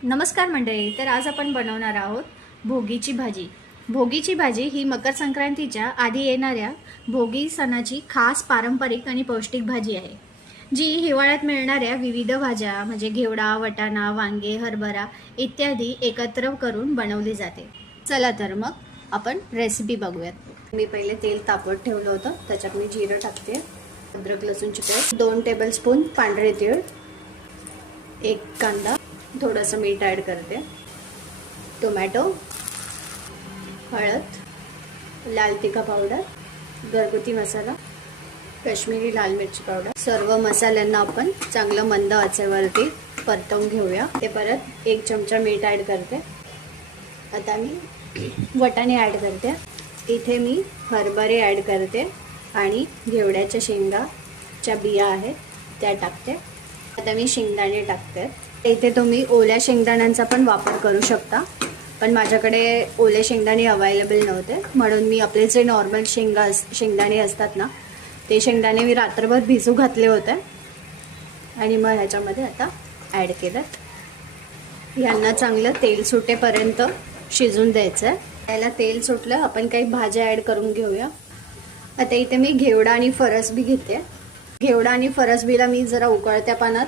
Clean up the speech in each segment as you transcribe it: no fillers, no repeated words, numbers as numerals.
नमस्कार मंडळी. तर आज आपण बनवणार आहोत भोगीची भाजी. भोगीची भाजी ही मकर संक्रांतीच्या आधी येणाऱ्या भोगी सणाची खास पारंपरिक आणि पौष्टिक भाजी आहे, जी हिवाळ्यात मिळणाऱ्या विविध भाज्या म्हणजे घेवडा, वाटाणा, वांगे, हरभरा इत्यादी एकत्र करून बनवली जाते. चला तर मग आपण रेसिपी बघूयात. मी पहिले तेल तापत ठेवलं होतं, त्याच्यात मी जिरं टाकते, अद्रक लसूणची पेस्ट, 2 टेबलस्पून पांढरे तीळ, 1 कांदा, थोडंसं मीठ ॲड करते, टोमॅटो, हळद, लाल तिखट पावडर, घरगुती मसाला, काश्मीरी लाल मिरची पावडर. सर्व मसाल्यांना आपण चांगलं मंद आचेवरती परतवून घेऊया. ते परत 1 चमचा मीठ ॲड करते. आता मी वाटाणे ॲड करते. इथे मी हरभरे ॲड करते आणि घेवड्याच्या शेंगाच्या बिया आहेत त्या टाकते. आता मी शेंगदाणे टाकते. इथे तुम्ही ओल्या शेंगदाण्यांचा पण वापर करू शकता, पण माझ्याकडे ओले शेंगदाणे अवेलेबल नव्हते, म्हणून मी आपले जे नॉर्मल शेंगदाणे असतात ना, ते शेंगदाणे मी रात्रभर भिजू घातले होते आणि मग ह्याच्यामध्ये आता ॲड केलं. यांना चांगलं तेल सुटेपर्यंत शिजून द्यायचं आहे. याला तेल सुटलं, आपण काही भाज्या ॲड करून घेऊया. आता इथे मी घेवडा आणि फरसबी घेते. घेवडा आणि फरसबीला मी जरा उकळत्या पाण्यात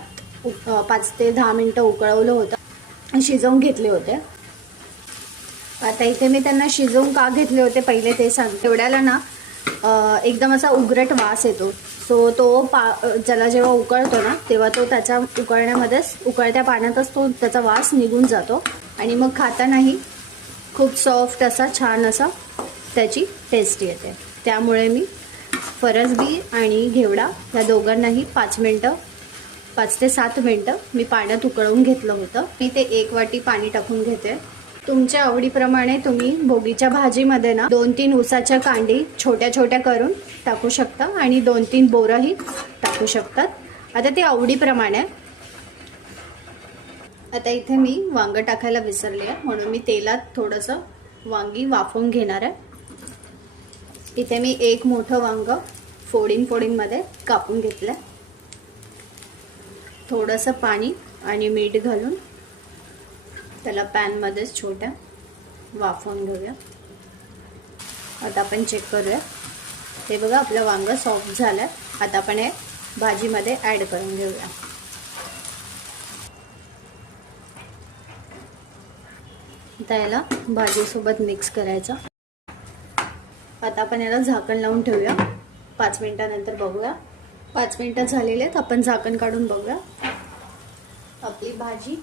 5 ते 10 मिनटं उकळवलं होतं, शिजवून घेतले होते. आता इथे मी त्यांना शिजवून का घेतले होते पहिले ते सांगते. घेवड्याला ना एकदम असा उग्रट वास येतो, सो तो ज्याला जेव्हा उकळतो ना तेव्हा तो त्याच्या उकळत्या पाण्यातच तो त्याचा वास निघून जातो आणि मग खातानाही खूप सॉफ्ट असा छान असा त्याची टेस्ट येते. त्यामुळे मी फरसबी आणि घेवडा या दोघांनाही 5 ते 7 मिनटं मी पाण्यात उकळवून घेतलं होतं. मी ते 1 वाटी पाणी टाकून घेते. तुमच्या आवडीप्रमाणे तुम्ही भोगीच्या भाजीमध्ये ना 2-3 ऊसाच्या कांडी छोट्या छोट्या करून टाकू शकता आणि 2-3 बोरंही टाकू शकतात. आता ते आवडीप्रमाणे. आता इथे मी वांग टाकायला विसरले आहे, म्हणून मी तेलात थोडंसं वांगी वाफवून घेणार आहे. इथे मी 1 मोठं वांग फोडींमध्ये कापून घेतलं. थोडंसं पाणी आणि मीठ घालून त्याला पॅनमध्येच छोट्या वाफवून घेऊया. आता आपण चेक करूया. हे बघा, आपलं वांग सॉफ्ट झालं. आता आपण हे भाजीमध्ये ॲड करून घेऊया. आता याला भाजीसोबत मिक्स करायचं. आता आपण याला झाकण लावून ठेवूया. 5 मिनिटानंतर बघूया. 5 मिनिटं झालेले आहेत. आपण झाकण काढून बघूया. आपली भाजी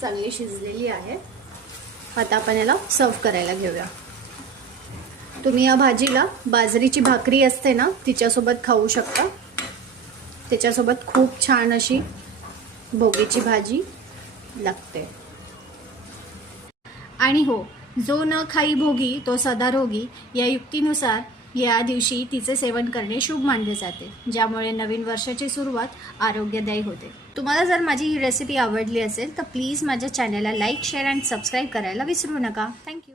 चांगली शिजलेली आहे. आता आपण याला सर्व करायला घेऊया. तुम्ही या भाजीला बाजरीची भाकरी असते ना, तिच्यासोबत खाऊ शकता. त्याच्यासोबत खूप छान अशी भोगीची भाजी लागते. आणि हो, जो न खाई भोगी तो सदा रोगी या युक्तीनुसार या दिवशी तिचे सेवन करणे शुभ मानले जाते, ज्यामुळे नवीन वर्षाची सुरुवात आरोग्यदायी होते. तुम्हाला जर माझी ही रेसिपी आवडली असेल तर प्लीज माझ्या चॅनलला लाईक, शेअर आणि सबस्क्राईब करायला विसरू नका. थँक्यू.